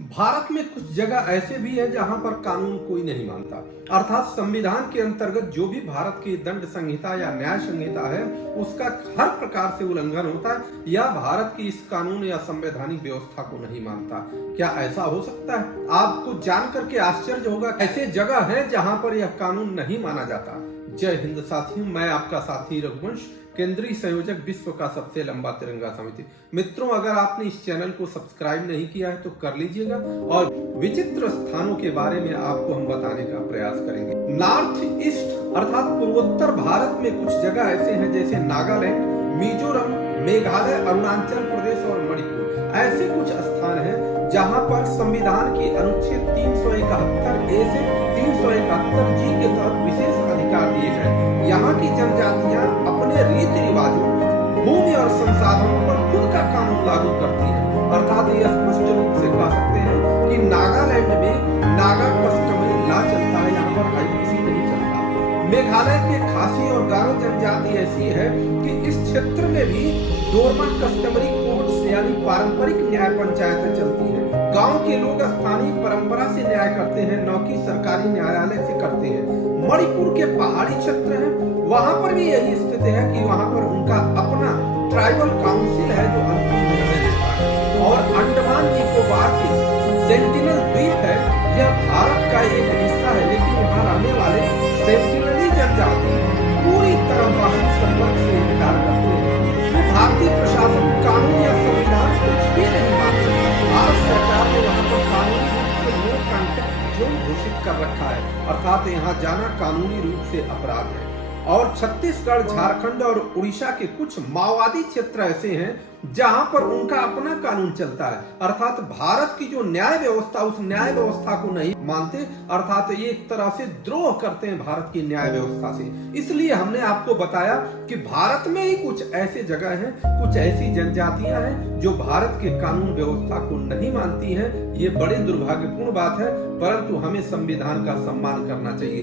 भारत में कुछ जगह ऐसे भी है जहां पर कानून कोई नहीं मानता। अर्थात संविधान के अंतर्गत जो भी भारत की दंड संहिता या न्याय संहिता है उसका हर प्रकार से उल्लंघन होता है या भारत की इस कानून या संवैधानिक व्यवस्था को नहीं मानता। क्या ऐसा हो सकता है? आपको जान करके आश्चर्य होगा, ऐसे जगह है जहां पर यह कानून नहीं माना जाता। जय हिंद साथियों, मैं आपका साथी रघुवंश, केंद्रीय संयोजक विश्व का सबसे लंबा तिरंगा समिति। मित्रों, अगर आपने इस चैनल को सब्सक्राइब नहीं किया है तो कर लीजिएगा और विचित्र स्थानों के बारे में आपको हम बताने का प्रयास करेंगे। नॉर्थ ईस्ट अर्थात पूर्वोत्तर भारत में कुछ जगह ऐसे हैं जैसे नागालैंड, मिजोरम, मेघालय, अरुणाचल प्रदेश और मणिपुर। ऐसे कुछ स्थान हैं जहां पर संविधान की अनुच्छेद 371 ए से 371 जी के तहत विशेष अधिकार दिए गए। यहाँ की जनजातियां अपने रीति रिवाजों, भूमि और संसाधनों पर खुद का कानून लागू करती है। अर्थात ये स्पष्ट रूप से कह सकते हैं कि नागालैंड में नागा कस्टमरी लॉ चलता है, यहाँ पर आईपीसी नहीं चलता। मेघालय के खासी और गारो जनजाति ऐसी है कि इस क्षेत्र में भी डोरमन कस्टमरी कोर्ट्स यानी पारंपरिक न्याय पंचायतें चलती है। गांव के लोग स्थानीय परंपरा से न्याय करते हैं, न कि सरकारी न्यायालय से करते हैं। मणिपुर के पहाड़ी क्षेत्र है, वहां पर भी यही स्थिति है कि वहां पर उनका अपना ट्राइबल काउंसिल है जो अंतिम निर्णय लेता है। और अंडमान निकोबार के सेंटिनल द्वीप है, यह भारत का एक हिस्सा है, लेकिन वहां रहने वाले सेंटिनली जनजाति पूरी तरह बाहरी संपर्क से इनकार करते हैं। भारतीय प्रशासन कानून या संविधान कुछ भी नहीं मानता। भारत सरकार ने वहां पर कानूनी रूप से नो कांटेक्ट जोन घोषित कर रखा है, अर्थात यहाँ जाना कानूनी रूप से अपराध है। और छत्तीसगढ़, झारखंड और उड़ीसा के कुछ माओवादी क्षेत्र ऐसे हैं जहां पर उनका अपना कानून चलता है। अर्थात भारत की जो न्याय व्यवस्था, उस न्याय व्यवस्था को नहीं मानते, अर्थात ये एक तरह से द्रोह करते हैं भारत की न्याय व्यवस्था से। इसलिए हमने आपको बताया कि भारत में ही कुछ ऐसे जगह हैं, कुछ ऐसी जनजातियां हैं जो भारत के कानून व्यवस्था को नहीं मानती हैं। ये बड़े दुर्भाग्यपूर्ण बात है, परंतु हमें संविधान का सम्मान करना चाहिए।